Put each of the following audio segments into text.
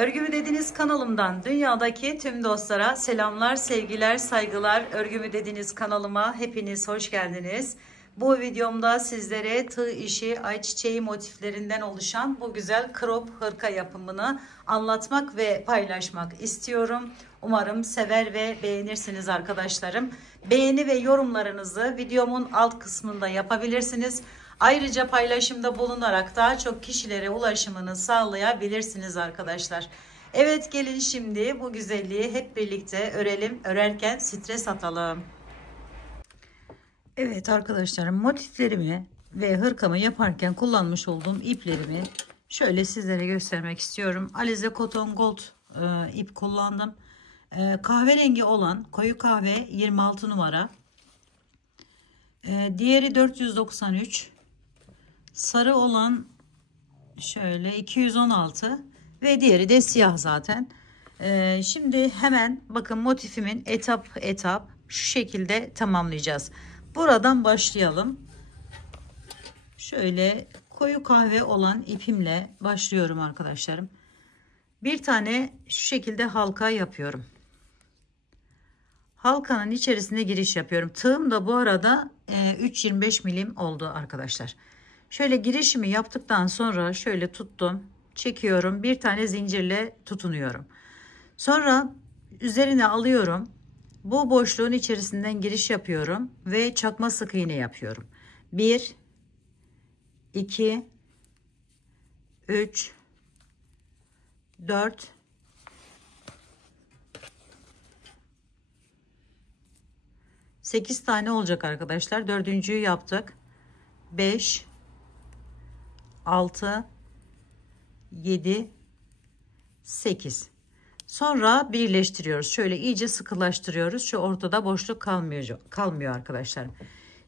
Örgümü Dediniz kanalımdan dünyadaki tüm dostlara selamlar, sevgiler, saygılar. Örgümü Dediniz kanalıma hepiniz hoş geldiniz. Bu videomda sizlere tığ işi ayçiçeği motiflerinden oluşan bu güzel crop hırka yapımını anlatmak ve paylaşmak istiyorum. Umarım sever ve beğenirsiniz arkadaşlarım. Beğeni ve yorumlarınızı videomun alt kısmında yapabilirsiniz. Ayrıca paylaşımda bulunarak daha çok kişilere ulaşımını sağlayabilirsiniz arkadaşlar. Evet, gelin şimdi bu güzelliği hep birlikte örelim. Örerken stres atalım. Evet arkadaşlarım, motiflerimi ve hırkamı yaparken kullanmış olduğum iplerimi şöyle sizlere göstermek istiyorum. Alize Cotton Gold ip kullandım. Kahverengi olan koyu kahve 26 numara. Diğeri 493. Sarı olan şöyle 216 ve diğeri de siyah zaten. Şimdi hemen bakın, motifimin etap etap şu şekilde tamamlayacağız. Buradan başlayalım. Şöyle koyu kahve olan ipimle başlıyorum arkadaşlarım. Bir tane şu şekilde halka yapıyorum. Halkanın içerisine giriş yapıyorum. Tığım da bu arada 3,25 milim oldu arkadaşlar. Şöyle girişimi yaptıktan sonra şöyle tuttum, çekiyorum, bir tane zincirle tutunuyorum. Sonra üzerine alıyorum. Bu boşluğun içerisinden giriş yapıyorum ve çakma sık iğne yapıyorum. 1 2 3 4 8 tane olacak arkadaşlar. Dördüncüyü yaptık. 5 6 7 8. Sonra birleştiriyoruz. Şöyle iyice sıkılaştırıyoruz. Şu ortada boşluk kalmıyor arkadaşlar.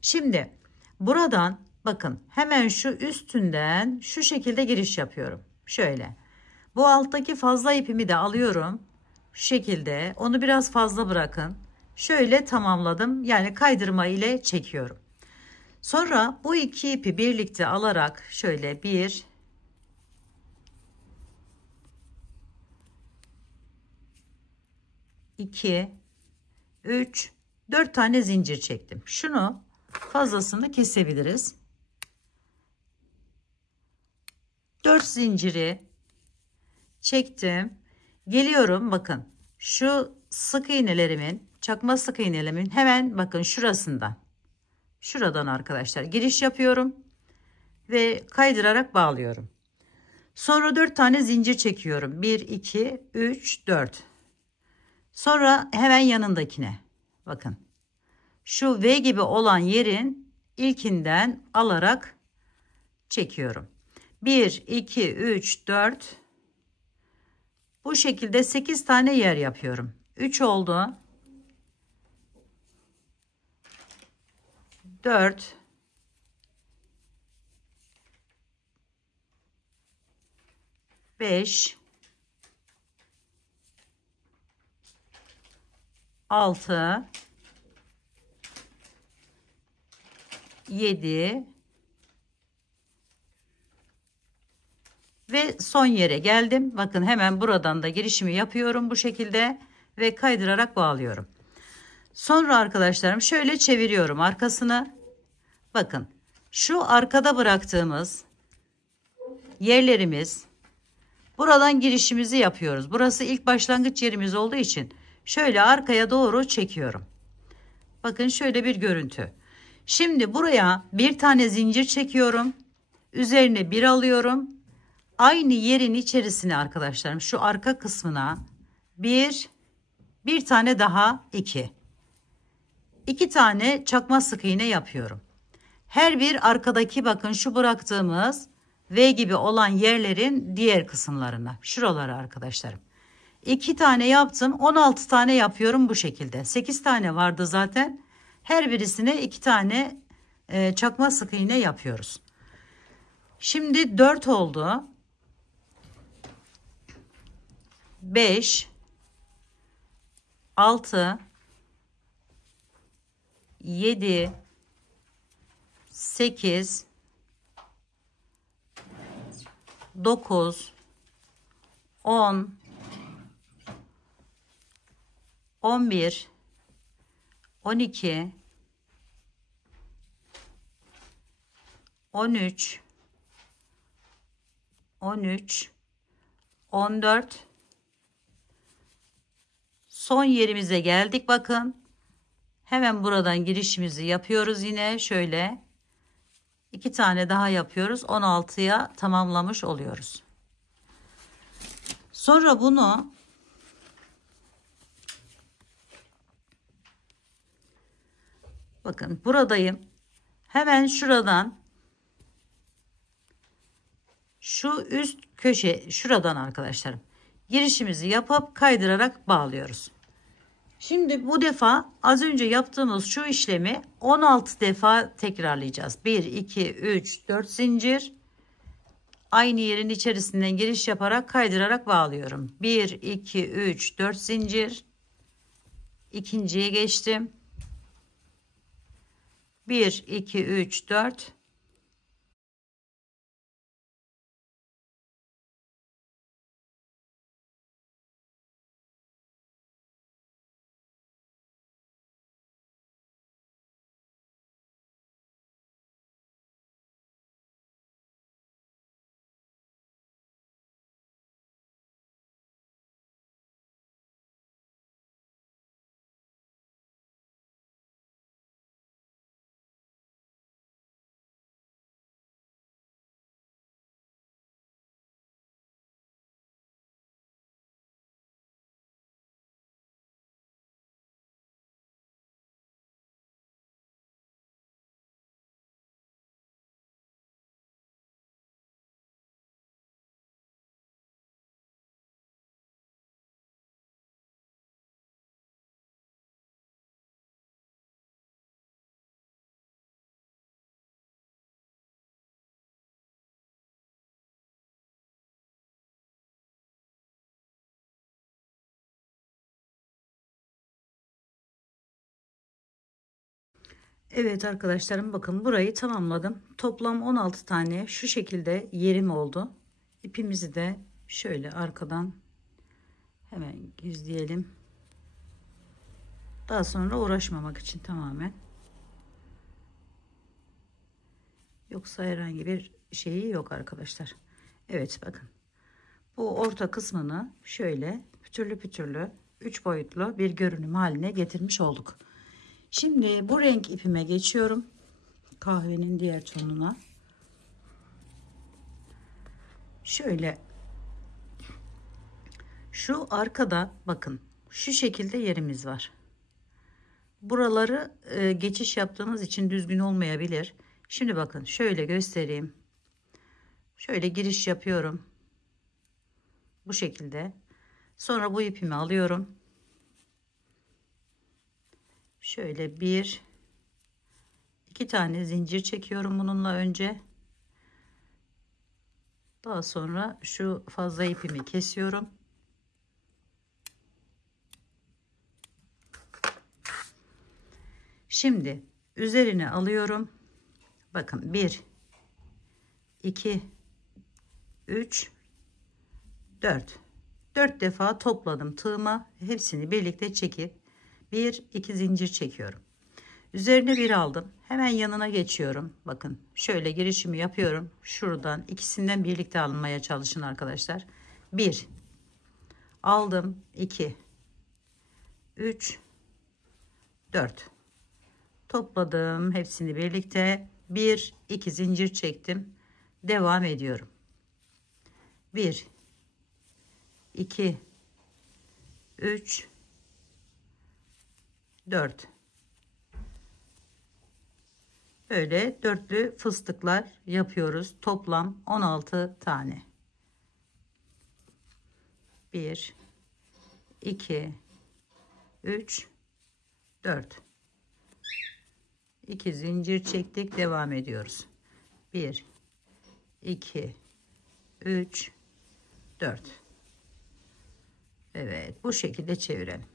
Şimdi buradan bakın, hemen şu üstünden şu şekilde giriş yapıyorum. Şöyle. Bu alttaki fazla ipimi de alıyorum. Şu şekilde onu biraz fazla bırakın. Şöyle tamamladım. Yani kaydırma ile çekiyorum. Sonra bu iki ipi birlikte alarak şöyle 1 2 3 4 tane zincir çektim. Şunu fazlasını kesebiliriz. 4 zinciri çektim. Geliyorum, bakın şu sık iğnelerimin, çakma sık iğnelerimin hemen bakın şuradan arkadaşlar giriş yapıyorum ve kaydırarak bağlıyorum. Sonra 4 tane zincir çekiyorum. 1 2 3 4. Sonra hemen yanındakine bakın, şu V gibi olan yerin ilkinden alarak çekiyorum. 1 2 3 4. Bu şekilde 8 tane yer yapıyorum. 3 oldu. 4 5 6 7 ve son yere geldim. Bakın hemen buradan da girişimi yapıyorum bu şekilde ve kaydırarak bağlıyorum. Sonra arkadaşlarım şöyle çeviriyorum arkasını. Bakın şu arkada bıraktığımız yerlerimiz, buradan girişimizi yapıyoruz. Burası ilk başlangıç yerimiz olduğu için şöyle arkaya doğru çekiyorum. Bakın şöyle bir görüntü. Şimdi buraya bir tane zincir çekiyorum. Üzerine bir alıyorum. Aynı yerin içerisine arkadaşlarım şu arka kısmına bir tane daha iki tane çakma sık iğne yapıyorum. Her bir arkadaki bakın şu bıraktığımız V gibi olan yerlerin diğer kısımlarına, şuralara arkadaşlarım. 2 tane yaptım, 16 tane yapıyorum bu şekilde. 8 tane vardı zaten. Her birisine 2 tane çakma sık iğne yapıyoruz. Şimdi 4 oldu. 5 6 7 8 9 10 11, 12, 13, 13, 14. Son yerimize geldik. Bakın. Hemen buradan girişimizi yapıyoruz yine. Şöyle 2 tane daha yapıyoruz. 16'ya tamamlamış oluyoruz. Sonra bunu bakın buradayım. Hemen şuradan şu üst köşe şuradan arkadaşlarım girişimizi yapıp kaydırarak bağlıyoruz. Şimdi bu defa az önce yaptığımız şu işlemi 16 defa tekrarlayacağız. 1, 2, 3, 4 zincir. Aynı yerin içerisinden giriş yaparak kaydırarak bağlıyorum. 1, 2, 3, 4 zincir. İkinciye geçtim. 1, 2, 3, 4. Evet arkadaşlarım bakın burayı tamamladım. Toplam 16 tane şu şekilde yerim oldu. İpimizi de şöyle arkadan hemen gizleyelim. Daha sonra uğraşmamak için tamamen. Yoksa herhangi bir şeyi yok arkadaşlar. Evet bakın. Bu orta kısmını şöyle pütürlü pütürlü 3 boyutlu bir görünüm haline getirmiş olduk. Şimdi bu renk ipime geçiyorum. Kahvenin diğer tonuna. Şöyle şu arkada bakın şu şekilde yerimiz var. Buraları geçiş yaptığınız için düzgün olmayabilir. Şimdi bakın şöyle göstereyim. Şöyle giriş yapıyorum. Bu şekilde. Sonra bu ipimi alıyorum. Şöyle bir iki tane zincir çekiyorum bununla önce. Daha sonra şu fazla ipimi kesiyorum. Şimdi üzerine alıyorum. Bakın 1 2 3 4 defa topladım tığıma. Hepsini birlikte çekip 1 2 zincir çekiyorum. Üzerine bir aldım. Hemen yanına geçiyorum. Bakın şöyle girişimi yapıyorum. Şuradan ikisinden birlikte alınmaya çalışın arkadaşlar. 1 aldım. 2 3 4 topladım. Hepsini birlikte 1 2 zincir çektim. Devam ediyorum. 1 2 3 4 böyle dörtlü fıstıklar yapıyoruz. Toplam 16 tane. 1 2 3 4 2 zincir çektik, devam ediyoruz. 1 2 3 4 evet, bu şekilde çevirelim.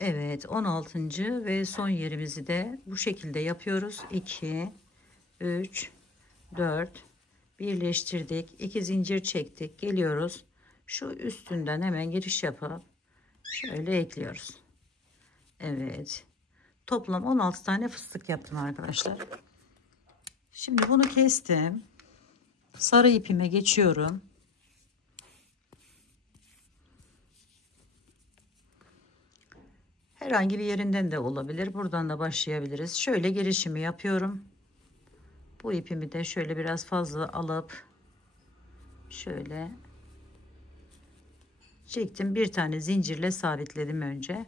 Evet, 16. ve son yerimizi de bu şekilde yapıyoruz. 2, 3, 4 birleştirdik. 2 zincir çektik. Geliyoruz. Şu üstünden hemen giriş yapıp şöyle ekliyoruz. Evet. Toplam 16 tane fıstık yaptım arkadaşlar. Şimdi bunu kestim. Sarı ipime geçiyorum. Herhangi bir yerinden de olabilir. Buradan da başlayabiliriz. Şöyle girişimi yapıyorum. Bu ipimi de şöyle biraz fazla alıp şöyle çektim. Bir tane zincirle sabitledim önce.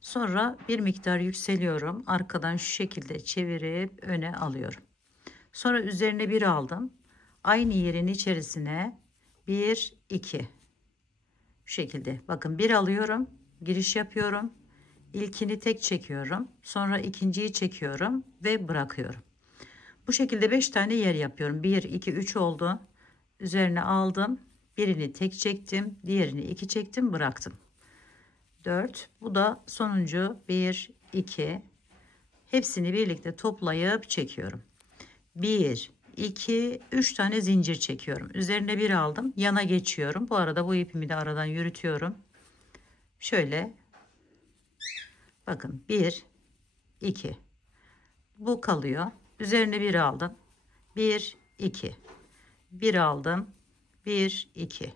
Sonra bir miktar yükseliyorum. Arkadan şu şekilde çevirip öne alıyorum. Sonra üzerine bir aldım. Aynı yerin içerisine 1, 2. Şu şekilde. Bakın bir alıyorum. Giriş yapıyorum. İlkini tek çekiyorum. Sonra ikinciyi çekiyorum ve bırakıyorum. Bu şekilde 5 tane yer yapıyorum. 1, 2, 3 oldu. Üzerine aldım. Birini tek çektim. Diğerini 2 çektim. Bıraktım. 4. Bu da sonuncu. 1, 2. Hepsini birlikte toplayıp çekiyorum. 1, 2, 3 tane zincir çekiyorum. Üzerine bir aldım. Yana geçiyorum. Bu arada bu ipimi de aradan yürütüyorum. Şöyle. Bakın 1, 2. Bu kalıyor. Üzerine bir aldım. 1, 2. Bir aldım. 1, 2.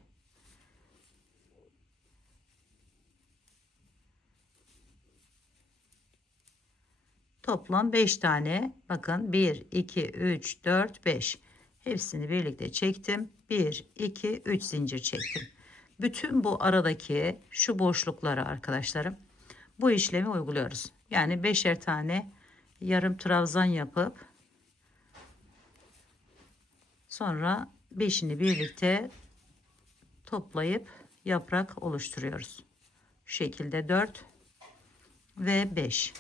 Toplam 5 tane. Bakın 1, 2, 3, 4, 5. Hepsini birlikte çektim. 1, 2, 3 zincir çektim. Bütün bu aradaki şu boşluklara arkadaşlarım bu işlemi uyguluyoruz. Yani 5'er tane yarım trabzan yapıp sonra 5'ini birlikte toplayıp yaprak oluşturuyoruz. Şu şekilde 4 ve 5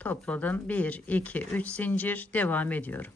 topladım. 1, 2, 3 zincir devam ediyorum.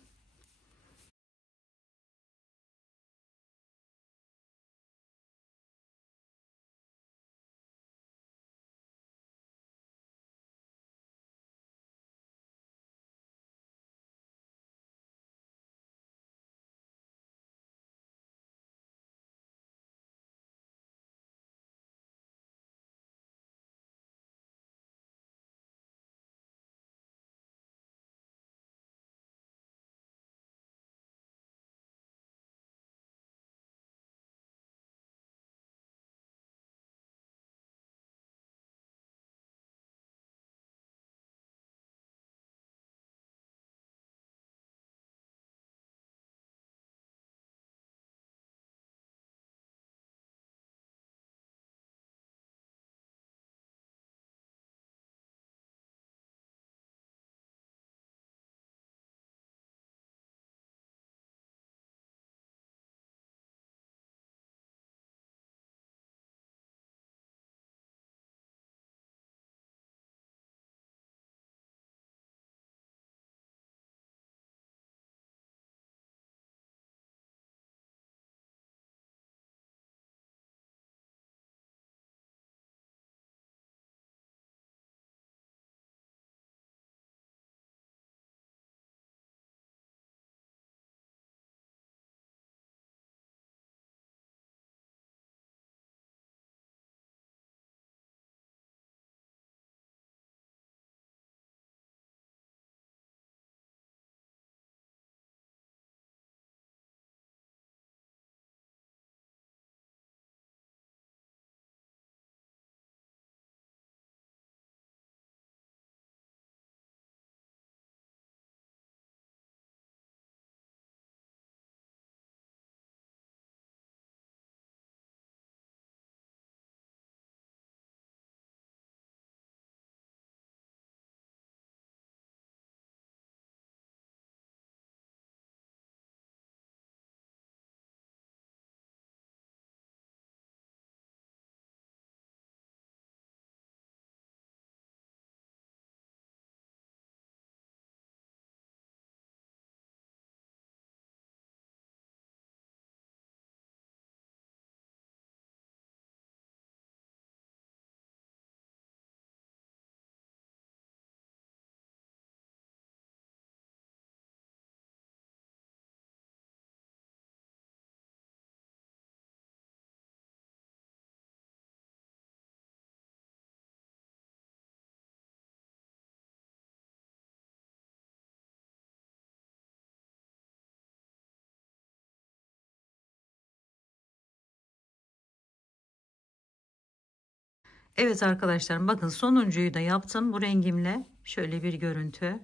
Evet arkadaşlarım, bakın sonuncuyu da yaptım bu rengimle. Şöyle bir görüntü.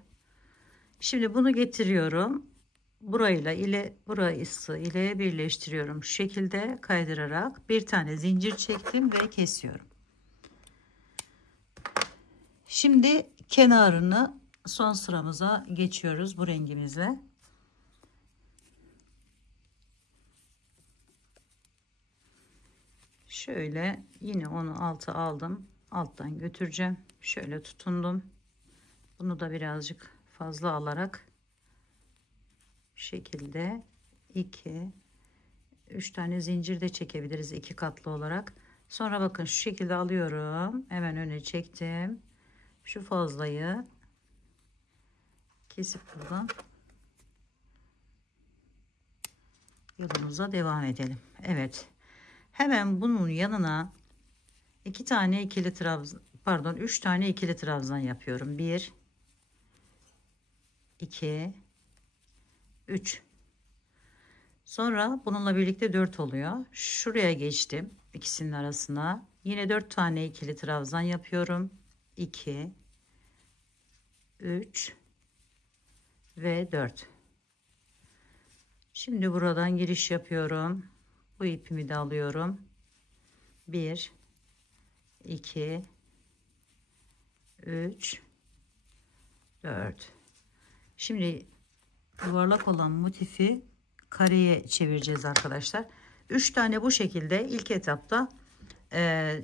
Şimdi bunu getiriyorum. Burası ile birleştiriyorum. Şu şekilde kaydırarak bir tane zincir çektim ve kesiyorum. Şimdi kenarını son sıramıza geçiyoruz bu rengimizle. Şöyle yine onu alta aldım. Alttan götüreceğim. Şöyle tutundum. Bunu da birazcık fazla alarak şekilde 3 tane zincir de çekebiliriz 2 katlı olarak. Sonra bakın şu şekilde alıyorum. Hemen öne çektim. Şu fazlayı kesip buradan yolumuza devam edelim. Evet. Hemen bunun yanına 2 tane ikili trabzan, pardon 3 tane ikili trabzan yapıyorum. 1 2 3. Sonra bununla birlikte 4 oluyor. Şuraya geçtim. İkisinin arasına. Yine 4 tane ikili trabzan yapıyorum. 2 3 ve 4. Şimdi buradan giriş yapıyorum. Bu ipimi de alıyorum. 1 2 3 4. Şimdi yuvarlak olan motifi kareye çevireceğiz arkadaşlar. 3 tane bu şekilde ilk etapta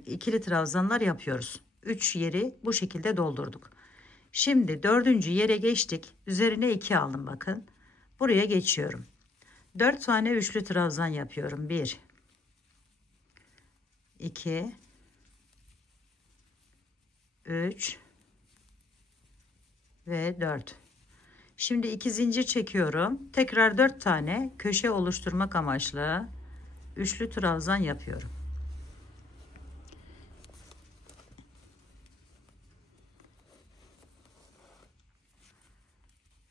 ikili trabzanlar yapıyoruz. 3 yeri bu şekilde doldurduk. Şimdi 4. yere geçtik. Üzerine 2 aldım bakın. Buraya geçiyorum. 4 tane üçlü trabzan yapıyorum. 1 2 3 ve 4. Şimdi 2 zincir çekiyorum. Tekrar 4 tane köşe oluşturmak amaçlı üçlü trabzan yapıyorum.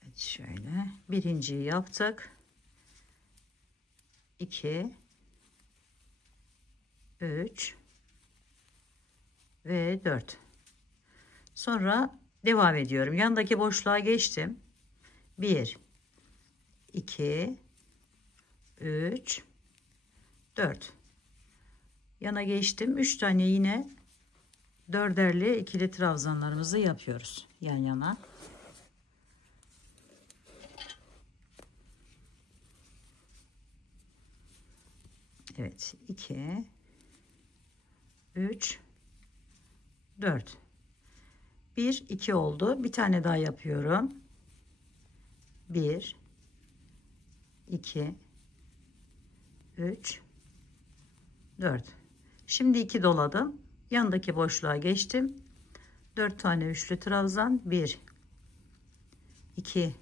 Evet, şöyle birinciyi yaptık. 2 3 ve 4. Sonra devam ediyorum. Yandaki boşluğa geçtim. 1 2 3 4. Yana geçtim. 3 tane yine dörderli ikili trabzanlarımızı yapıyoruz yan yana. Evet, 2 3 4. 1 2 oldu. Bir tane daha yapıyorum. 1 2 3 4. Şimdi 2 doladım. Yandaki boşluğa geçtim. 4 tane üçlü trabzan. 1 2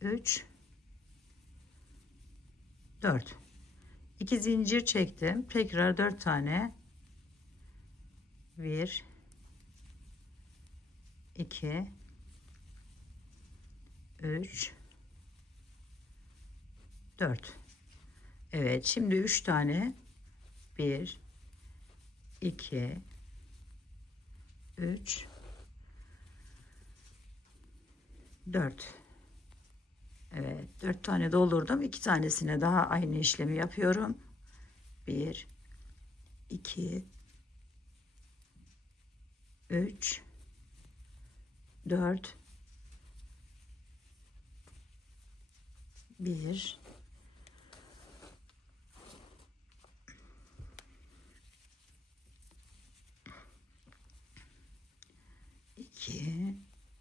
3 4. 2 zincir çektim. Tekrar 4 tane 1 2 3 4. Evet, şimdi 3 tane 1 2 3 4. Evet, 4 tane doldurdum. 2 tanesine daha aynı işlemi yapıyorum. 1 2 3 4 1 2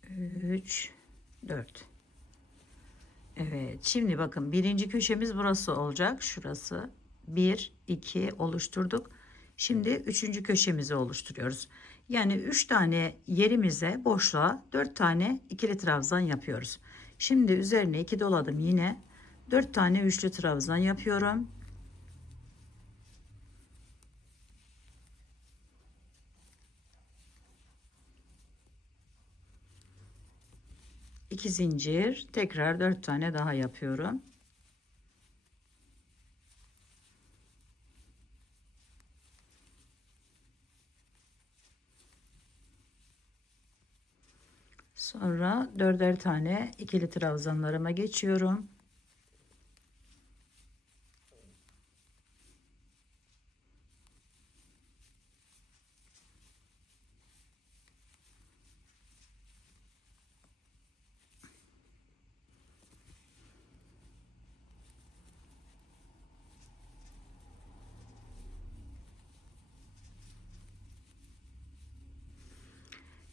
3 4. Evet, şimdi bakın birinci köşemiz burası olacak. Şurası 1 2 oluşturduk. Şimdi üçüncü köşemizi oluşturuyoruz. Yani 3 tane yerimize boşluğa 4 tane ikili trabzan yapıyoruz. Şimdi üzerine 2 doladım, yine 4 tane üçlü trabzan yapıyorum. İki zincir, tekrar 4 tane daha yapıyorum. Sonra 4'er tane ikili trabzanlarıma geçiyorum.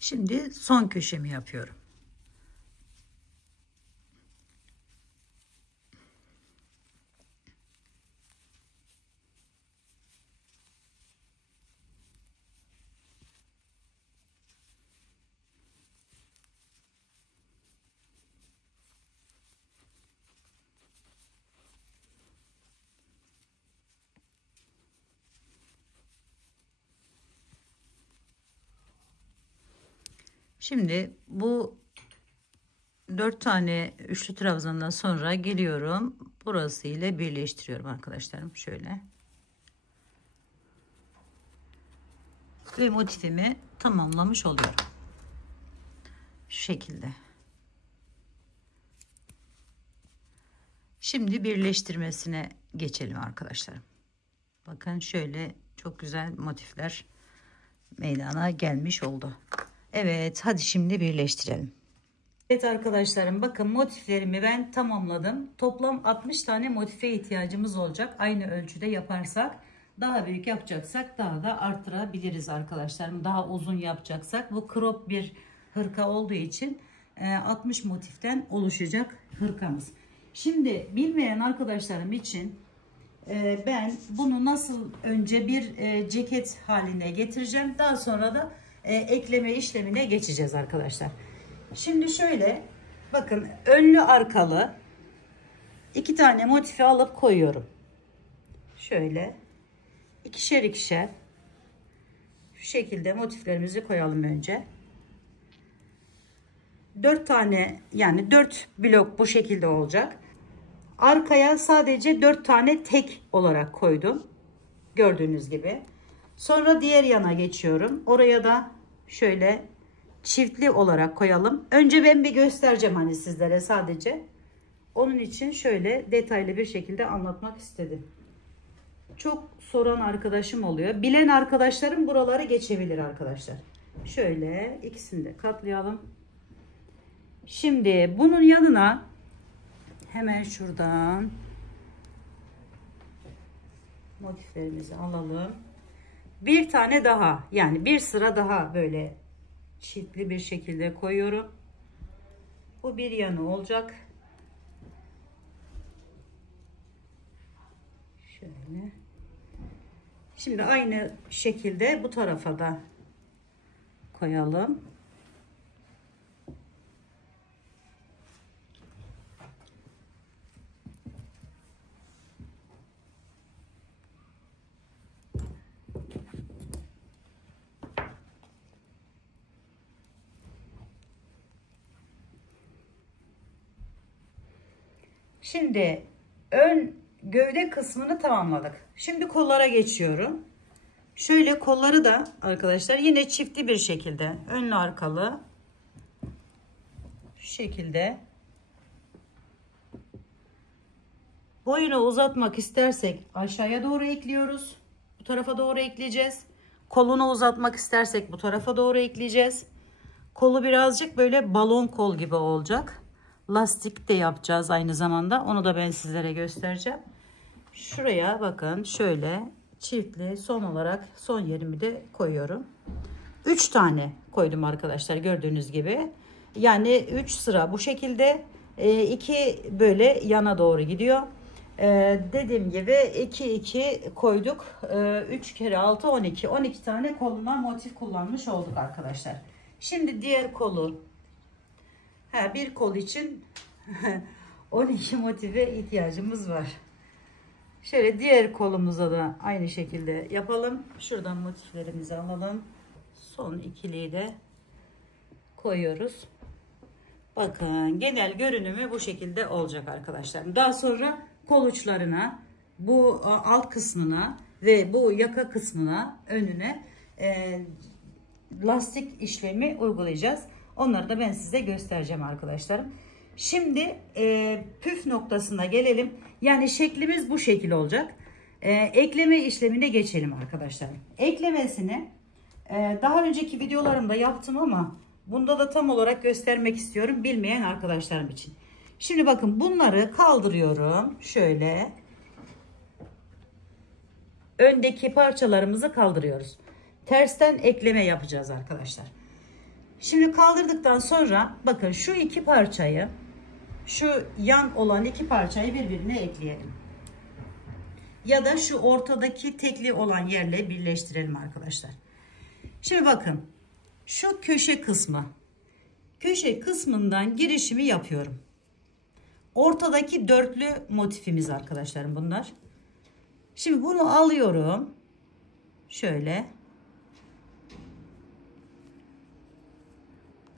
Şimdi son köşemi yapıyorum. Şimdi bu 4 tane üçlü trabzandan sonra geliyorum. Burası ile birleştiriyorum arkadaşlarım. Şöyle. Ve motifimi tamamlamış oluyorum. Şu şekilde. Şimdi birleştirmesine geçelim arkadaşlarım. Bakın şöyle çok güzel motifler meydana gelmiş oldu. Evet, hadi şimdi birleştirelim. Evet arkadaşlarım, bakın motiflerimi ben tamamladım. Toplam 60 tane motife ihtiyacımız olacak. Aynı ölçüde yaparsak, daha büyük yapacaksak daha da arttırabiliriz arkadaşlarım. Daha uzun yapacaksak, bu crop bir hırka olduğu için 60 motiften oluşacak hırkamız. Şimdi bilmeyen arkadaşlarım için ben bunu nasıl önce bir ceket haline getireceğim. Daha sonra da ekleme işlemine geçeceğiz arkadaşlar. Şimdi şöyle bakın, önlü arkalı 2 tane motifi alıp koyuyorum. Şöyle ikişer ikişer şu şekilde motiflerimizi koyalım önce. 4 tane, yani 4 blok bu şekilde olacak. Arkaya sadece 4 tane tek olarak koydum. Gördüğünüz gibi. Sonra diğer yana geçiyorum. Oraya da şöyle çiftli olarak koyalım. Önce ben bir göstereceğim hani sizlere sadece. Onun için şöyle detaylı bir şekilde anlatmak istedim. Çok soran arkadaşım oluyor. Bilen arkadaşlarım buraları geçebilir arkadaşlar. Şöyle ikisini de katlayalım. Şimdi bunun yanına hemen şuradan motiflerimizi alalım. Bir tane daha, yani bir sıra daha böyle çiftli bir şekilde koyuyorum. Bu bir yanı olacak. Şöyle. Şimdi aynı şekilde bu tarafa da koyalım. Şimdi ön gövde kısmını tamamladık. Şimdi kollara geçiyorum. Şöyle kolları da arkadaşlar yine çiftli bir şekilde önlü arkalı şu şekilde boyunu uzatmak istersek aşağıya doğru ekliyoruz. Bu tarafa doğru ekleyeceğiz. Kolunu uzatmak istersek bu tarafa doğru ekleyeceğiz. Kolu birazcık böyle balon kol gibi olacak. Lastik de yapacağız aynı zamanda. Onu da ben sizlere göstereceğim. Şuraya bakın, şöyle çiftli son olarak son yerimi de koyuyorum. 3 tane koydum arkadaşlar, gördüğünüz gibi. Yani 3 sıra bu şekilde, 2 böyle yana doğru gidiyor. Dediğim gibi 2 2 koyduk. 3 kere 6 12. 12 tane koluna motif kullanmış olduk arkadaşlar. Şimdi diğer kolu, bir kol için 12 motive ihtiyacımız var. Şöyle diğer kolumuza da aynı şekilde yapalım. Şuradan motiflerimizi alalım. Son ikiliyi de koyuyoruz. Bakın genel görünümü bu şekilde olacak arkadaşlar. Daha sonra kol uçlarına, bu alt kısmına ve bu yaka kısmına, önüne lastik işlemi uygulayacağız. Onları da ben size göstereceğim arkadaşlarım. Şimdi püf noktasına gelelim. Yani şeklimiz bu şekil olacak. Ekleme işlemine geçelim arkadaşlarım. Eklemesini daha önceki videolarımda yaptım ama bunda da tam olarak göstermek istiyorum bilmeyen arkadaşlarım için. Şimdi bakın bunları kaldırıyorum. Şöyle öndeki parçalarımızı kaldırıyoruz. Tersten ekleme yapacağız arkadaşlar. Şimdi kaldırdıktan sonra bakın şu iki parçayı, şu yan olan iki parçayı birbirine ekleyelim. Ya da şu ortadaki tekli olan yerle birleştirelim arkadaşlar. Şimdi bakın şu köşe kısmı. Köşe kısmından girişimi yapıyorum. Ortadaki dörtlü motifimiz arkadaşlarım bunlar. Şimdi bunu alıyorum. Şöyle.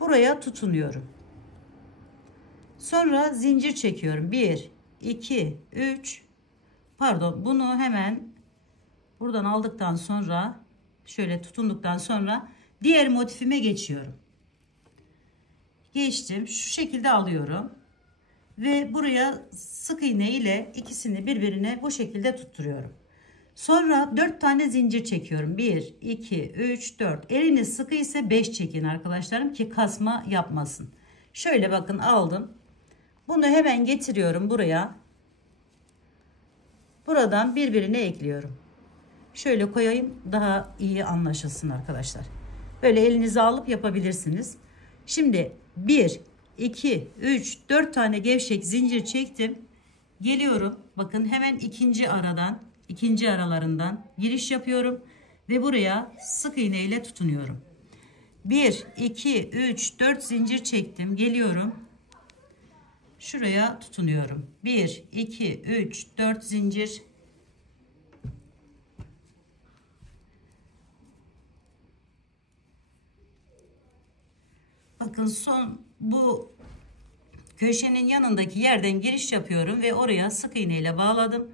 Buraya tutunuyorum. Sonra zincir çekiyorum. 1, 2, 3. Pardon, bunu hemen buradan aldıktan sonra şöyle tutunduktan sonra diğer motifime geçiyorum. Geçtim. Şu şekilde alıyorum. Ve buraya sık iğne ile ikisini birbirine bu şekilde tutturuyorum. Sonra 4 tane zincir çekiyorum. 1, 2, 3, 4. Eliniz sıkı ise 5 çekin arkadaşlarım ki kasma yapmasın. Şöyle bakın aldım. Bunu hemen getiriyorum buraya. Buradan birbirine ekliyorum. Şöyle koyayım daha iyi anlaşılsın arkadaşlar. Böyle elinize alıp yapabilirsiniz. Şimdi 1, 2, 3, 4 tane gevşek zincir çektim. Geliyorum. Bakın hemen ikinci aralarından giriş yapıyorum. Ve buraya sık iğne ile tutunuyorum. 1, 2, 3, 4 zincir çektim. Geliyorum. Şuraya tutunuyorum. 1, 2, 3, 4 zincir. Bakın son bu köşenin yanındaki yerden giriş yapıyorum ve oraya sık iğne ile bağladım.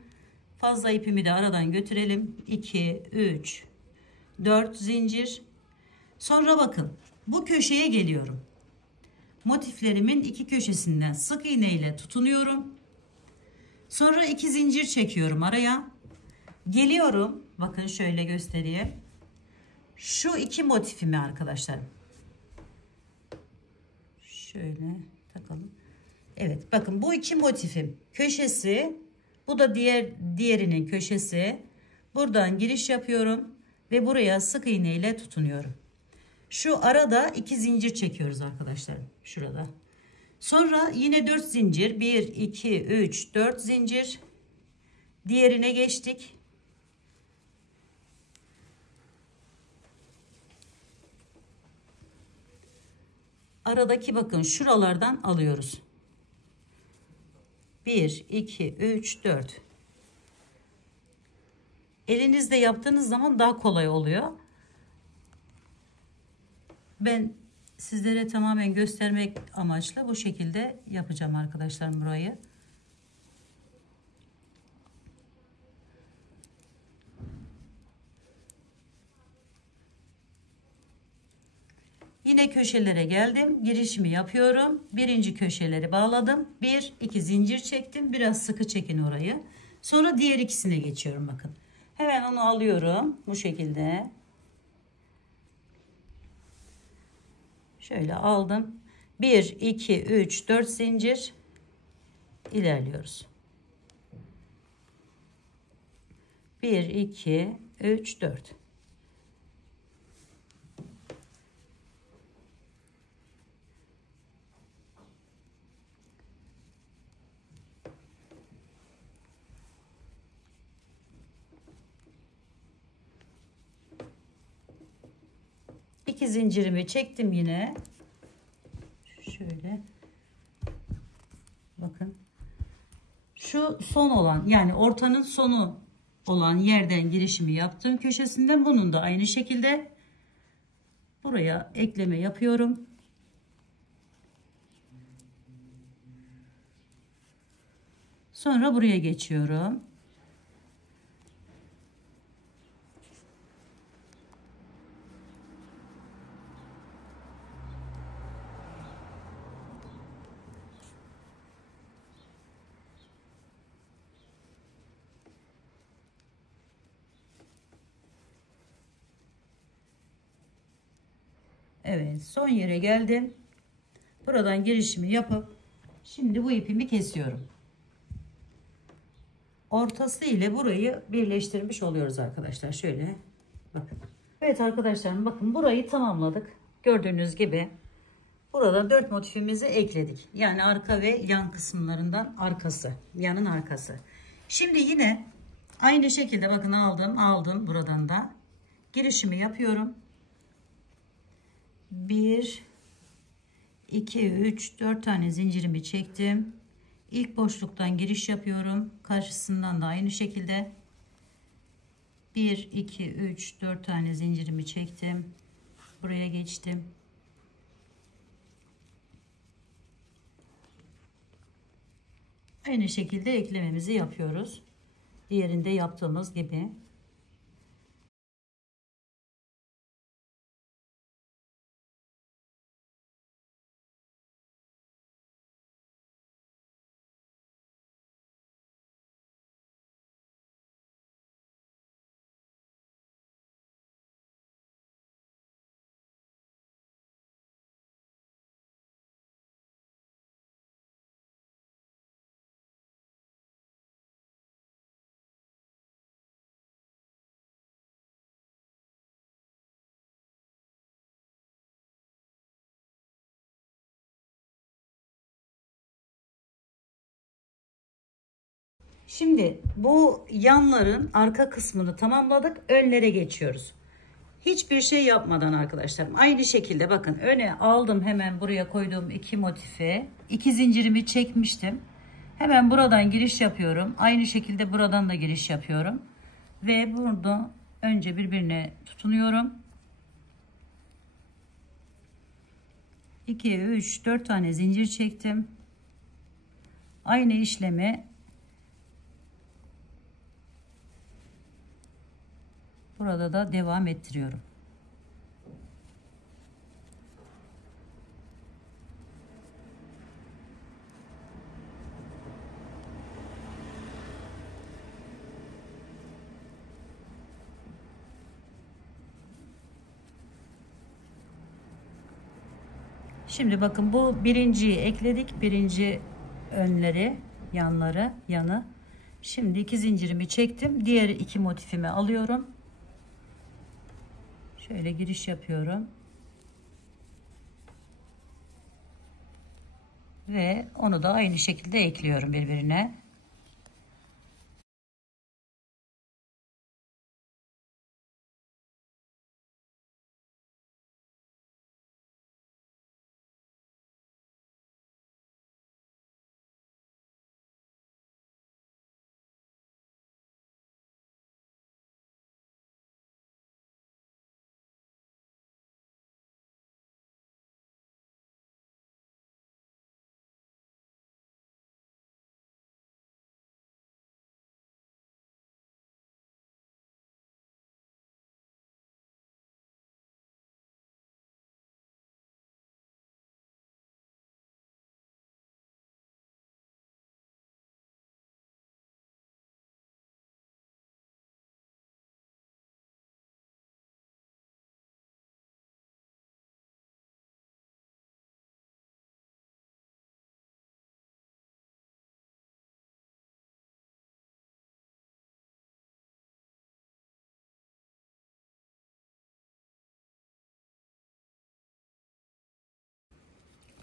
Fazla ipimi de aradan götürelim. 2, 3, 4 zincir. Sonra bakın bu köşeye geliyorum. Motiflerimin iki köşesinden sık iğne ile tutunuyorum. Sonra 2 zincir çekiyorum araya. Geliyorum. Bakın şöyle göstereyim. Şu iki motifimi arkadaşlarım. Şöyle takalım. Evet bakın bu iki motifim köşesi, bu da diğerinin köşesi. Buradan giriş yapıyorum ve buraya sık iğne ile tutunuyorum. Şu arada 2 zincir çekiyoruz arkadaşlar. Şurada. Sonra yine 4 zincir. 1, 2, 3, 4 zincir. Diğerine geçtik. Aradaki bakın şuralardan alıyoruz. 1, 2, 3, 4. Elinizde yaptığınız zaman daha kolay oluyor. Ben sizlere tamamen göstermek amaçlı bu şekilde yapacağım arkadaşlar burayı. Yine köşelere geldim. Girişimi yapıyorum. Birinci köşeleri bağladım. 1, 2 zincir çektim. Biraz sıkı çekin orayı. Sonra diğer ikisine geçiyorum bakın. Hemen onu alıyorum. Bu şekilde. Şöyle aldım. 1, 2, 3, 4 zincir. İlerliyoruz. 1, 2, 3, 4. İki zincirimi çektim yine. Şöyle. Bakın. Şu son olan yani ortanın sonu olan yerden girişimi yaptığım köşesinden bunun da aynı şekilde buraya ekleme yapıyorum. Sonra buraya geçiyorum. Evet, son yere geldim. Buradan girişimi yapıp şimdi bu ipimi kesiyorum. Ortası ile burayı birleştirmiş oluyoruz arkadaşlar. Şöyle bakın. Evet arkadaşlar, bakın burayı tamamladık. Gördüğünüz gibi burada 4 motifimizi ekledik. Yani arka ve yan kısımlarından arkası, yanın arkası. Şimdi yine aynı şekilde bakın aldım buradan da girişimi yapıyorum. 1 2 3 4 tane zincirimi çektim. İlk boşluktan giriş yapıyorum. Karşısından da aynı şekilde 1 2 3 4 tane zincirimi çektim. Buraya geçtim. Aynı şekilde eklememizi yapıyoruz. Diğerinde yaptığımız gibi. Şimdi bu yanların arka kısmını tamamladık. Önlere geçiyoruz. Hiçbir şey yapmadan arkadaşlarım. Aynı şekilde bakın öne aldım, hemen buraya koyduğum iki motifi. 2 zincirimi çekmiştim. Hemen buradan giriş yapıyorum. Aynı şekilde buradan da giriş yapıyorum. Ve burada önce birbirine tutunuyorum. 2, 3, 4 tane zincir çektim. Aynı işlemi burada da devam ettiriyorum. Şimdi bakın bu birinciyi ekledik. Birinci önleri, yanı. Şimdi 2 zincirimi çektim. Diğer 2 motifimi alıyorum. Şöyle giriş yapıyorum. Ve onu da aynı şekilde ekliyorum birbirine.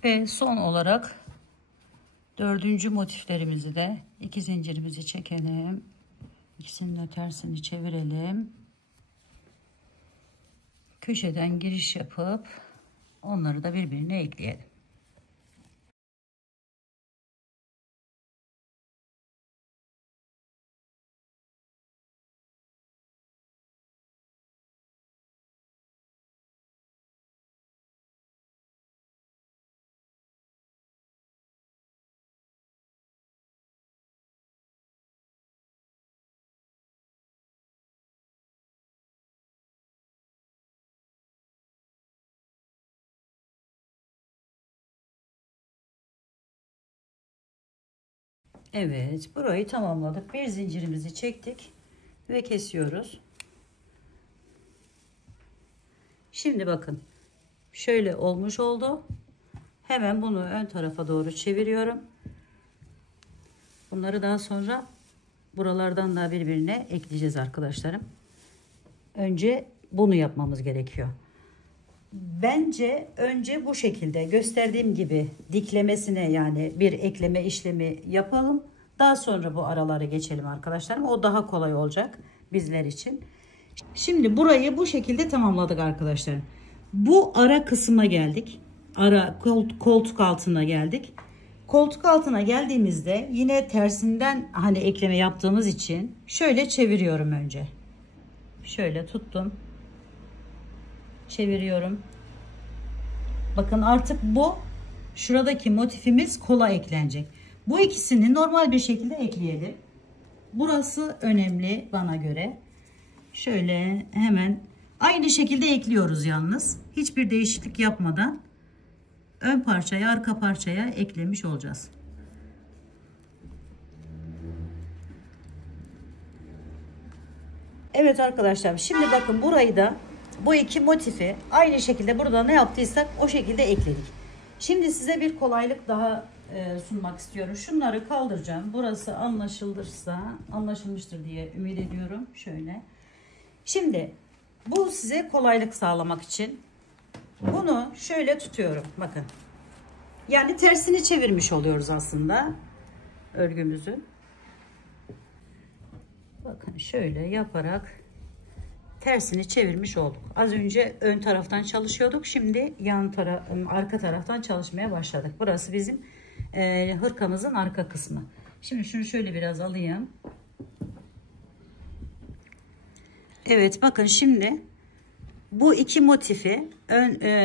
Ve son olarak 4. motiflerimizi de 2 zincirimizi çekelim. İkisinin de tersini çevirelim. Köşeden giriş yapıp onları da birbirine ekleyelim. Evet, burayı tamamladık. Bir zincirimizi çektik ve kesiyoruz. Şimdi bakın Şöyle olmuş oldu. Hemen bunu ön tarafa doğru çeviriyorum. Bunları daha sonra buralardan da birbirine ekleyeceğiz arkadaşlarım. Önce bunu yapmamız gerekiyor. Bence önce bu şekilde gösterdiğim gibi diklemesine, yani bir ekleme işlemi yapalım. Daha sonra bu araları geçelim arkadaşlarım. O daha kolay olacak bizler için. Şimdi burayı bu şekilde tamamladık arkadaşlarım. Bu ara kısma geldik. Ara koltuk altına geldik. Koltuk altına geldiğimizde yine tersinden hani ekleme yaptığımız için şöyle çeviriyorum önce. Şöyle tuttum. Çeviriyorum. Bakın artık bu şuradaki motifimiz kola eklenecek. Bu ikisini normal bir şekilde ekleyelim. Burası önemli bana göre. Şöyle hemen aynı şekilde ekliyoruz yalnız. Hiçbir değişiklik yapmadan ön parçaya, arka parçaya eklemiş olacağız. Evet arkadaşlar, şimdi bakın burayı da, bu iki motifi aynı şekilde burada ne yaptıysak o şekilde ekledik. Şimdi size bir kolaylık daha sunmak istiyorum. Şunları kaldıracağım. Burası anlaşılmıştır diye ümit ediyorum. Şöyle. Şimdi bu size kolaylık sağlamak için bunu şöyle tutuyorum. Bakın. Yani tersini çevirmiş oluyoruz aslında örgümüzün. Bakın şöyle yaparak tersini çevirmiş olduk. Az önce ön taraftan çalışıyorduk. Şimdi arka taraftan çalışmaya başladık. Burası bizim hırkamızın arka kısmı. Şimdi şunu şöyle biraz alayım. Evet, bakın şimdi bu iki motifi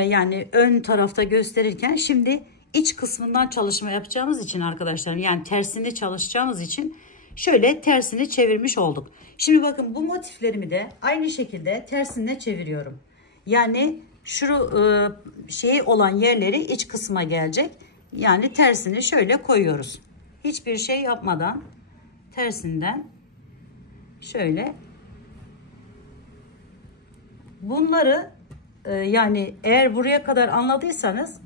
yani ön tarafta gösterirken şimdi iç kısmından çalışma yapacağımız için arkadaşlar, yani tersini çalışacağımız için şöyle tersini çevirmiş olduk. Şimdi bakın bu motiflerimi de aynı şekilde tersine çeviriyorum. Yani şu şey olan yerleri iç kısma gelecek. Yani tersini şöyle koyuyoruz. Hiçbir şey yapmadan tersinden şöyle. Bunları yani eğer buraya kadar anladıysanız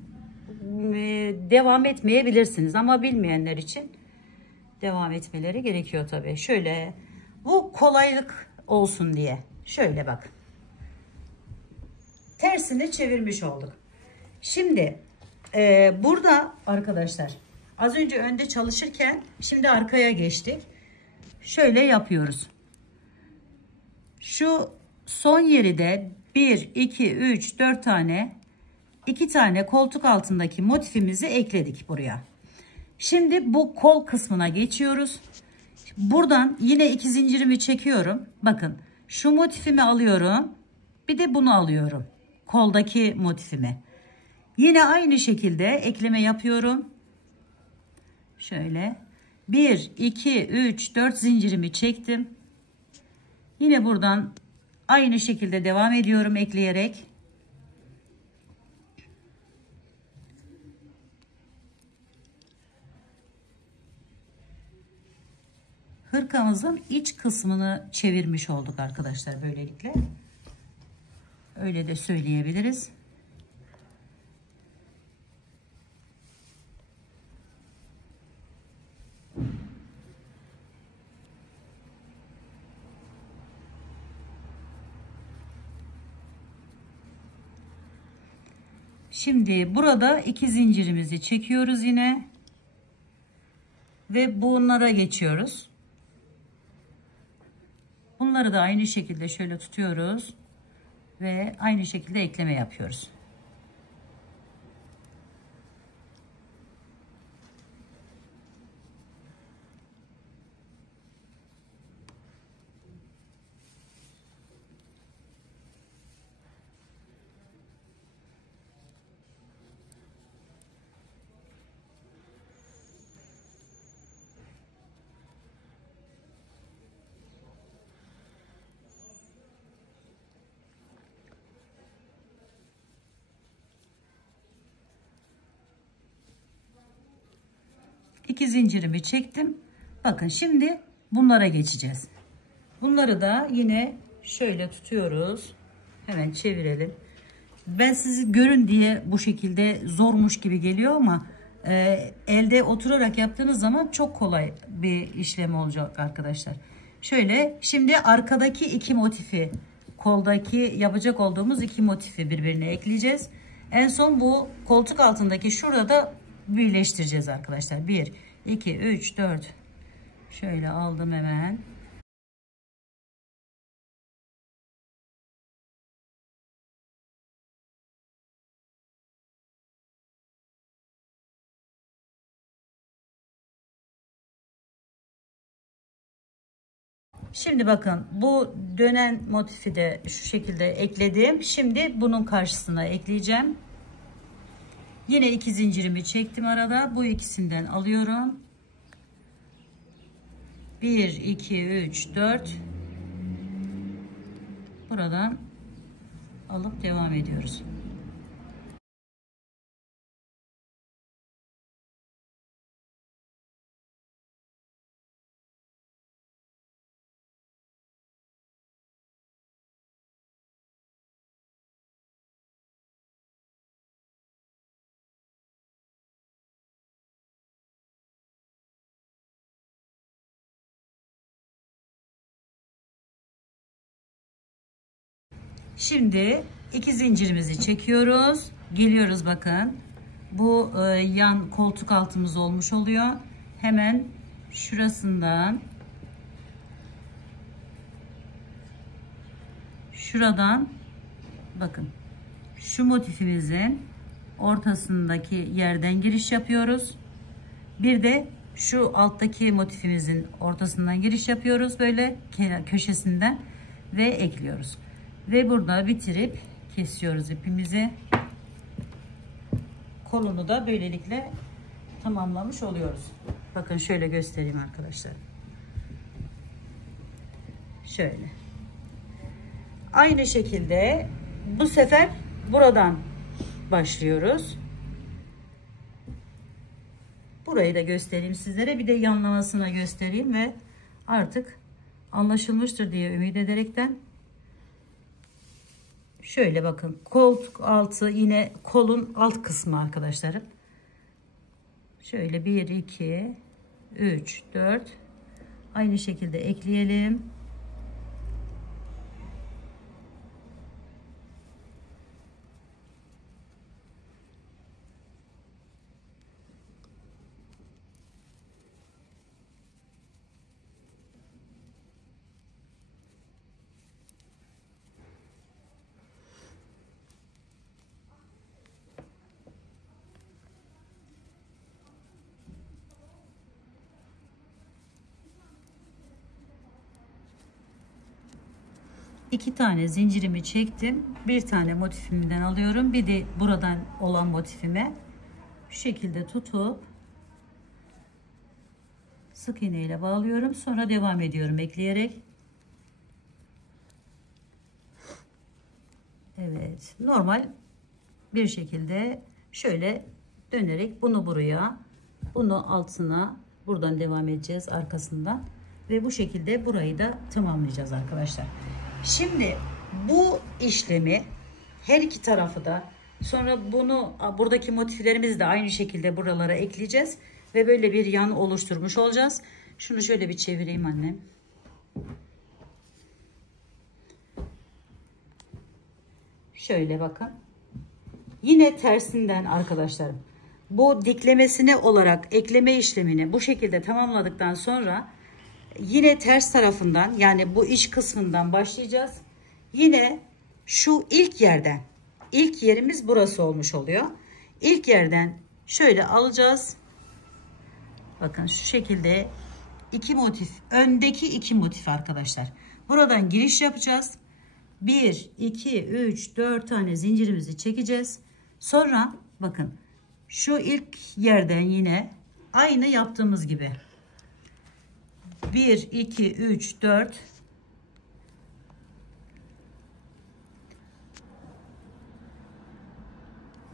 devam etmeyebilirsiniz. Ama bilmeyenler için devam etmeleri gerekiyor tabii. Şöyle, bu kolaylık olsun diye. Şöyle bak. Tersini çevirmiş olduk. Şimdi burada arkadaşlar az önce önde çalışırken şimdi arkaya geçtik. Şöyle yapıyoruz. Şu son yeri de 1, 2, 3, 4 tane 2 tane koltuk altındaki motifimizi ekledik buraya. Şimdi bu kol kısmına geçiyoruz. Buradan yine 2 zincirimi çekiyorum. Bakın şu motifimi alıyorum. Bir de bunu alıyorum. Koldaki motifimi. Yine aynı şekilde ekleme yapıyorum. Şöyle 1, 2, 3, 4 zincirimi çektim. Yine buradan aynı şekilde devam ediyorum ekleyerek. Hırkamızın iç kısmını çevirmiş olduk arkadaşlar böylelikle. Öyle de söyleyebiliriz. Şimdi burada 2 zincirimizi çekiyoruz yine ve bunlara geçiyoruz. Bunları da aynı şekilde şöyle tutuyoruz ve aynı şekilde ekleme yapıyoruz. İki zincirimi çektim. Bakın şimdi bunlara geçeceğiz. Bunları da yine şöyle tutuyoruz. Hemen çevirelim. Ben sizi görün diye bu şekilde zormuş gibi geliyor ama elde oturarak yaptığınız zaman çok kolay bir işlem olacak arkadaşlar. Şöyle şimdi arkadaki iki motifi, koldaki yapacak olduğumuz iki motifi birbirine ekleyeceğiz. En son bu koltuk altındaki şurada da birleştireceğiz arkadaşlar. 1 2 3 4 şöyle aldım hemen. Şimdi bakın bu dönen motifi de şu şekilde ekledim. Şimdi bunun karşısına ekleyeceğim. Yine iki zincirimi çektim arada. Bu ikisinden alıyorum. 1 2 3 4 buradan alıp devam ediyoruz. Şimdi iki zincirimizi çekiyoruz. Geliyoruz bakın. Bu yan koltuk altımız olmuş oluyor. Hemen şurasından şuradan bakın. Şu motifimizin ortasındaki yerden giriş yapıyoruz. Bir de şu alttaki motifimizin ortasından giriş yapıyoruz. Böyle köşesinden ve ekliyoruz. Ve burada bitirip kesiyoruz ipimizi. Kolunu da böylelikle tamamlamış oluyoruz. Bakın şöyle göstereyim arkadaşlar. Şöyle. Aynı şekilde bu sefer buradan başlıyoruz. Burayı da göstereyim sizlere. Bir de yanlamasını göstereyim ve artık anlaşılmıştır diye ümit ederekten. Şöyle bakın koltuk altı yine kolun alt kısmı arkadaşlarım. Şöyle 1 2 3 4 aynı şekilde ekleyelim. İki tane zincirimi çektim. Bir tane motifimden alıyorum. Bir de buradan olan motifime şu şekilde tutup sık iğne ile bağlıyorum. Sonra devam ediyorum ekleyerek. Evet. Normal bir şekilde şöyle dönerek bunu buraya, bunu altına buradan devam edeceğiz arkasından. Ve bu şekilde burayı da tamamlayacağız arkadaşlar. Şimdi bu işlemi her iki tarafı da sonra bunu buradaki motiflerimizi de aynı şekilde buralara ekleyeceğiz ve böyle bir yan oluşturmuş olacağız. Şunu şöyle bir çevireyim annem. Şöyle bakın. Yine tersinden arkadaşlarım. Bu diklemesine olarak ekleme işlemini bu şekilde tamamladıktan sonra yine ters tarafından yani bu iç kısmından başlayacağız. Yine şu ilk yerden, ilk yerimiz burası olmuş oluyor. İlk yerden şöyle alacağız. Bakın şu şekilde iki motif, öndeki iki motif arkadaşlar. Buradan giriş yapacağız. 1 2 3 4 tane zincirimizi çekeceğiz. Sonra bakın şu ilk yerden yine aynı yaptığımız gibi 1 2 3 4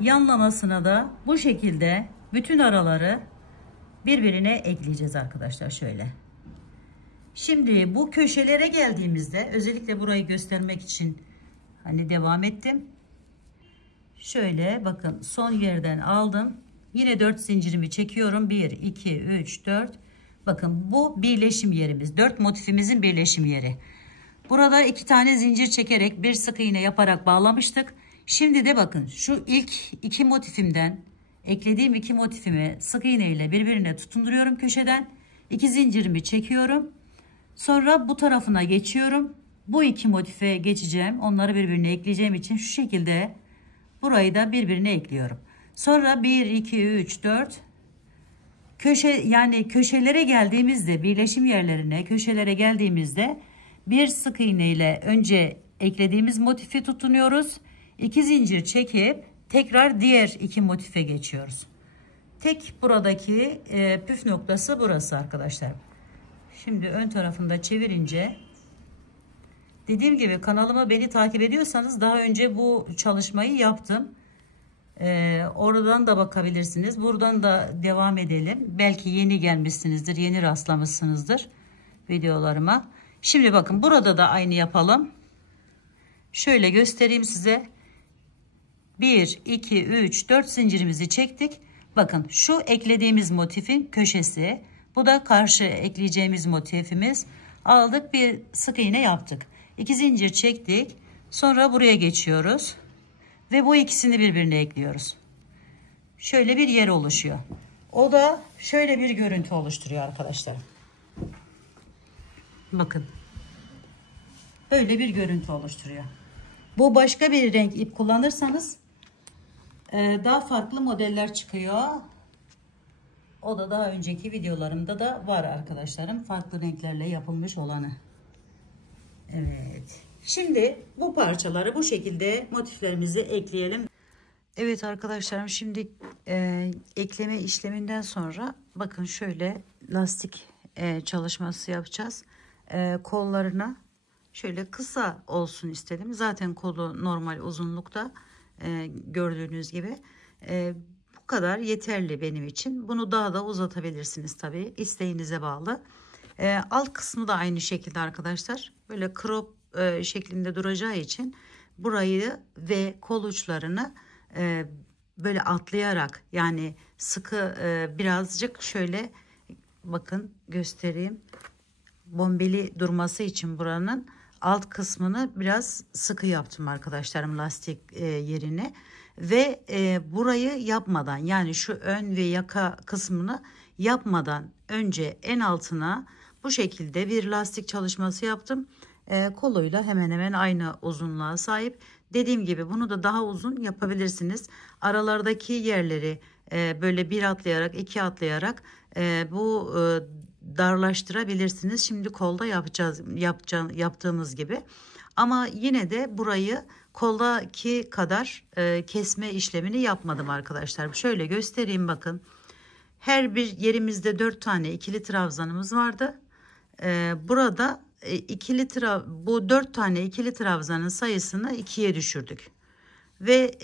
yanlamasına da bu şekilde bütün araları birbirine ekleyeceğiz arkadaşlar şöyle. Şimdi bu köşelere geldiğimizde özellikle burayı göstermek için hani devam ettim. Şöyle bakın, son yerden aldım. Yine 4 zincirimi çekiyorum. 1, 2, 3, 4. Bakın bu birleşim yerimiz. 4 motifimizin birleşim yeri. Burada 2 tane zincir çekerek bir sık iğne yaparak bağlamıştık. Şimdi de bakın şu ilk 2 motifimden eklediğim 2 motifimi sık iğne ile birbirine tutunduruyorum köşeden. 2 zincirimi çekiyorum. Sonra bu tarafına geçiyorum. Bu 2 motife geçeceğim. Onları birbirine ekleyeceğim için şu şekilde burayı da birbirine ekliyorum. Sonra 1, 2, 3, 4 köşe, yani köşelere geldiğimizde, birleşim yerlerine, köşelere geldiğimizde bir sık iğne ile önce eklediğimiz motifi tutunuyoruz. 2 zincir çekip tekrar diğer 2 motife geçiyoruz. Tek buradaki püf noktası burası arkadaşlar. Şimdi ön tarafında çevirince, dediğim gibi kanalıma beni takip ediyorsanız daha önce bu çalışmayı yaptım. Oradan da bakabilirsiniz. Buradan da devam edelim. Belki yeni gelmişsinizdir, yeni rastlamışsınızdır videolarıma. Şimdi bakın burada da aynı yapalım. Şöyle göstereyim size. 1, 2, 3, 4 zincirimizi çektik. Bakın şu eklediğimiz motifin köşesi. Bu da karşı ekleyeceğimiz motifimiz. Aldık, bir sık iğne yaptık. 2 zincir çektik. Sonra buraya geçiyoruz. Ve bu ikisini birbirine ekliyoruz. Şöyle bir yer oluşuyor. O da şöyle bir görüntü oluşturuyor arkadaşlar. Bakın. Böyle bir görüntü oluşturuyor. Bu başka bir renk ip kullanırsanız daha farklı modeller çıkıyor. O da daha önceki videolarımda da var arkadaşlarım. Farklı renklerle yapılmış olanı. Evet. Şimdi bu parçaları bu şekilde motiflerimizi ekleyelim. Evet arkadaşlarım, şimdi ekleme işleminden sonra bakın şöyle lastik çalışması yapacağız. Kollarına şöyle kısa olsun istedim. Zaten kolu normal uzunlukta, gördüğünüz gibi. Bu kadar yeterli benim için. Bunu daha da uzatabilirsiniz tabii. İsteğinize bağlı. Alt kısmı da aynı şekilde arkadaşlar. Böyle crop şeklinde duracağı için burayı ve kol uçlarını böyle atlayarak, yani sıkı birazcık şöyle bakın göstereyim. Bombeli durması için buranın alt kısmını biraz sıkı yaptım arkadaşlarım, lastik yerine. Ve burayı yapmadan, yani şu ön ve yaka kısmını yapmadan önce en altına bu şekilde bir lastik çalışması yaptım. Koluyla hemen hemen aynı uzunluğa sahip. Dediğim gibi bunu da daha uzun yapabilirsiniz. Aralardaki yerleri böyle bir atlayarak, iki atlayarak bu darlaştırabilirsiniz. Şimdi kolda yaptığımız gibi. Ama yine de burayı koldaki kadar kesme işlemini yapmadım arkadaşlar. Şöyle göstereyim bakın. Her bir yerimizde 4 tane ikili trabzanımız vardı. Burada bu 4 tane ikili trabzanın sayısını 2'ye düşürdük. Ve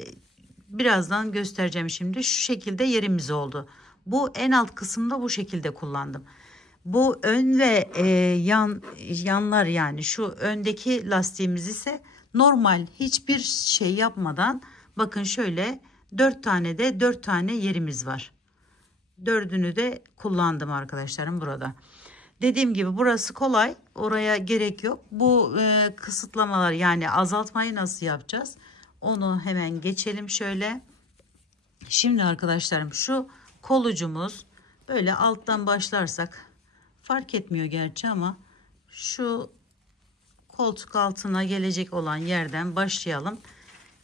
birazdan göstereceğim şimdi, şu şekilde yerimiz oldu. Bu en alt kısımda bu şekilde kullandım. Bu ön ve yanlar, yani şu öndeki lastiğimiz ise normal hiçbir şey yapmadan bakın şöyle 4 tane yerimiz var. 4'ünü de kullandım arkadaşlarım burada. Dediğim gibi burası kolay, oraya gerek yok. Bu kısıtlamalar, yani azaltmayı nasıl yapacağız? Onu hemen geçelim şöyle. Şimdi arkadaşlarım şu kol ucumuz, böyle alttan başlarsak fark etmiyor gerçi, ama şu koltuk altına gelecek olan yerden başlayalım.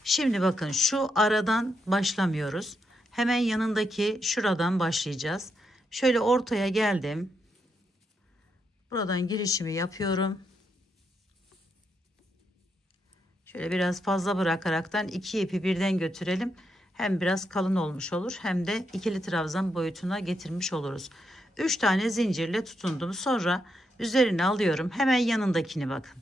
Şimdi bakın şu aradan başlamıyoruz. Hemen yanındaki şuradan başlayacağız. Şöyle ortaya geldim. Buradan girişimi yapıyorum. Şöyle biraz fazla bırakaraktan 2 ipi birden götürelim. Hem biraz kalın olmuş olur, hem de ikili trabzan boyutuna getirmiş oluruz. 3 tane zincirle tutundum. Sonra üzerine alıyorum. Hemen yanındakini bakın.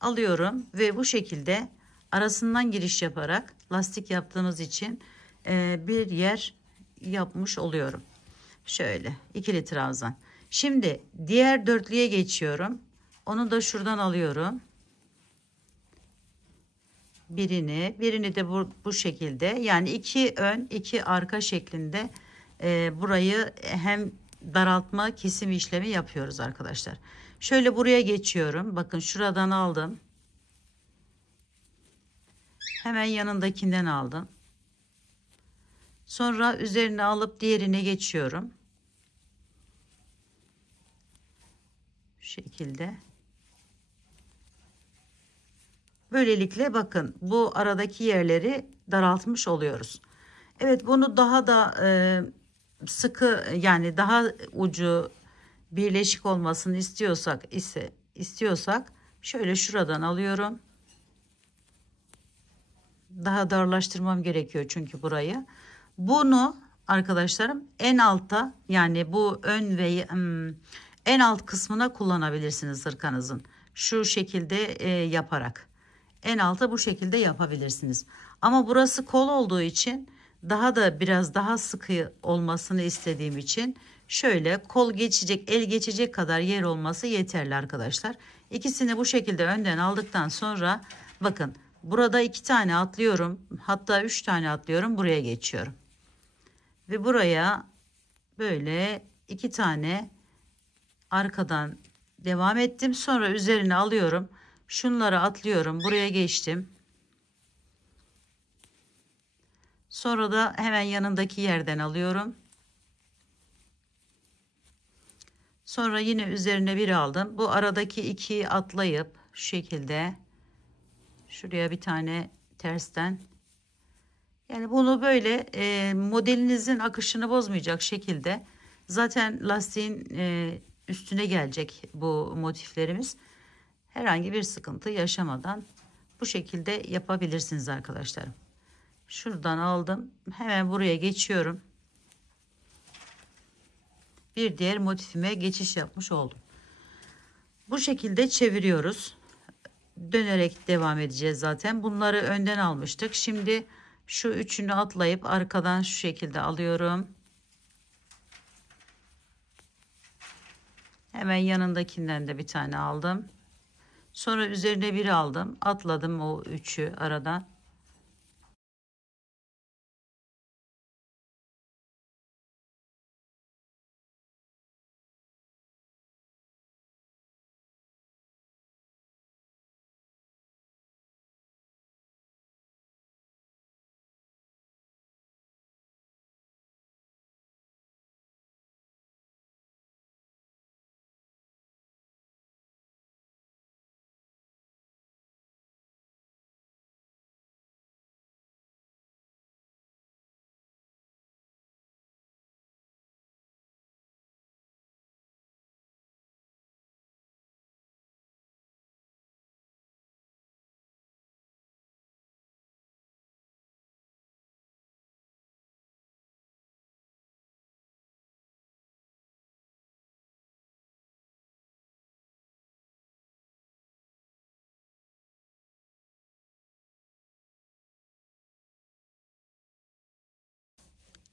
Alıyorum ve bu şekilde arasından giriş yaparak, lastik yaptığımız için bir yer yapmış oluyorum. Şöyle ikili trabzan. Şimdi diğer dörtlüye geçiyorum. Onu da şuradan alıyorum. birini de bu şekilde, yani iki ön iki arka şeklinde burayı hem daraltma kesim işlemi yapıyoruz arkadaşlar. Şöyle buraya geçiyorum. Bakın şuradan aldım. Hemen yanındakinden aldım. Sonra üzerine alıp diğerine geçiyorum. Şu şekilde. Böylelikle bakın bu aradaki yerleri daraltmış oluyoruz. Evet, bunu daha da sıkı, yani daha ucu birleşik olmasını istiyorsak şöyle şuradan alıyorum. Daha darlaştırmam gerekiyor çünkü burayı. Bunu arkadaşlarım en alta, yani bu ön ve en alt kısmına kullanabilirsiniz hırkanızın. Şu şekilde yaparak. En alta bu şekilde yapabilirsiniz. Ama burası kol olduğu için daha da biraz daha sıkı olmasını istediğim için şöyle kol geçecek, el geçecek kadar yer olması yeterli arkadaşlar. İkisini bu şekilde önden aldıktan sonra bakın burada 2 tane atlıyorum. Hatta 3 tane atlıyorum. Buraya geçiyorum. Ve buraya böyle 2 tane arkadan devam ettim. Sonra üzerine alıyorum. Şunları atlıyorum. Buraya geçtim. Sonra da hemen yanındaki yerden alıyorum. Sonra yine üzerine bir aldım. Bu aradaki ikiyi atlayıp şu şekilde şuraya bir tane tersten, yani bunu böyle modelinizin akışını bozmayacak şekilde, zaten lastiğin üstüne gelecek bu motiflerimiz. Herhangi bir sıkıntı yaşamadan bu şekilde yapabilirsiniz arkadaşlar. Şuradan aldım. Hemen buraya geçiyorum. Bir diğer motifime geçiş yapmış oldum. Bu şekilde çeviriyoruz. Dönerek devam edeceğiz zaten. Bunları önden almıştık. Şimdi şu üçünü atlayıp arkadan şu şekilde alıyorum. Hemen yanındakinden de bir tane aldım. Sonra üzerine bir aldım. Atladım o üçü aradan.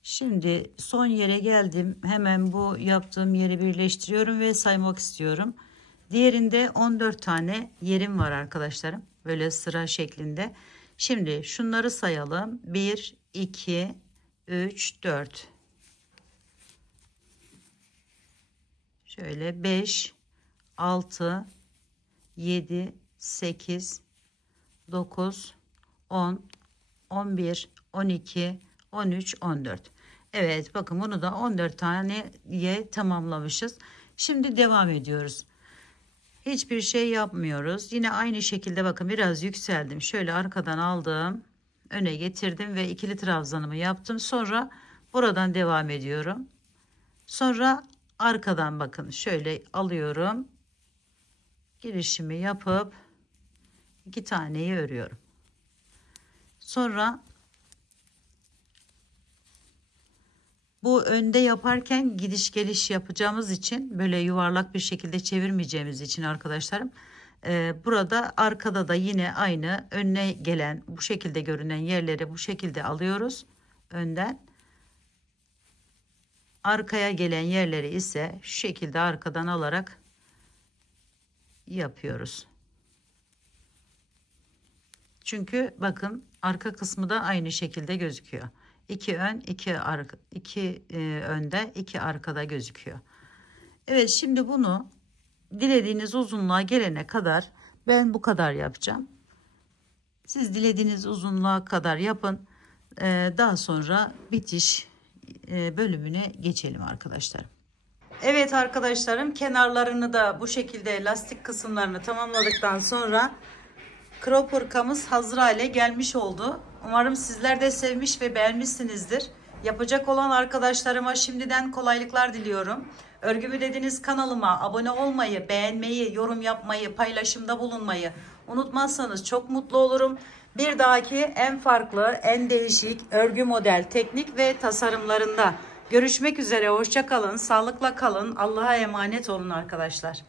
Şimdi son yere geldim. Hemen bu yaptığım yeri birleştiriyorum ve saymak istiyorum. Diğerinde 14 tane yerim var arkadaşlarım. Böyle sıra şeklinde. Şimdi şunları sayalım. 1, 2, 3, 4. Şöyle 5, 6, 7, 8, 9, 10, 11, 12, 13, 14. Evet, bakın bunu da 14 taneye tamamlamışız. Şimdi devam ediyoruz. Hiçbir şey yapmıyoruz. Yine aynı şekilde bakın biraz yükseldim. Şöyle arkadan aldım. Öne getirdim ve ikili trabzanımı yaptım. Sonra buradan devam ediyorum. Sonra arkadan bakın şöyle alıyorum. Girişimi yapıp 2 taneyi örüyorum. Sonra bu önde yaparken gidiş geliş yapacağımız için, böyle yuvarlak bir şekilde çevirmeyeceğimiz için arkadaşlarım, burada arkada da yine aynı önüne gelen bu şekilde görünen yerleri bu şekilde alıyoruz önden. Arkaya gelen yerleri ise şu şekilde arkadan alarak yapıyoruz. Çünkü bakın arka kısmı da aynı şekilde gözüküyor. 2 ön, 2 arka, 2 önde, 2 arkada gözüküyor. Evet, şimdi bunu dilediğiniz uzunluğa gelene kadar ben bu kadar yapacağım. Siz dilediğiniz uzunluğa kadar yapın. Daha sonra bitiş bölümüne geçelim arkadaşlar. Evet arkadaşlarım, kenarlarını da bu şekilde lastik kısımlarını tamamladıktan sonra crop hırkamız hazır hale gelmiş oldu. Umarım sizler de sevmiş ve beğenmişsinizdir. Yapacak olan arkadaşlarıma şimdiden kolaylıklar diliyorum. Örgümü Dediniz kanalıma abone olmayı, beğenmeyi, yorum yapmayı, paylaşımda bulunmayı unutmazsanız çok mutlu olurum. Bir dahaki en farklı, en değişik örgü model, teknik ve tasarımlarında görüşmek üzere. Hoşça kalın, sağlıkla kalın. Allah'a emanet olun arkadaşlar.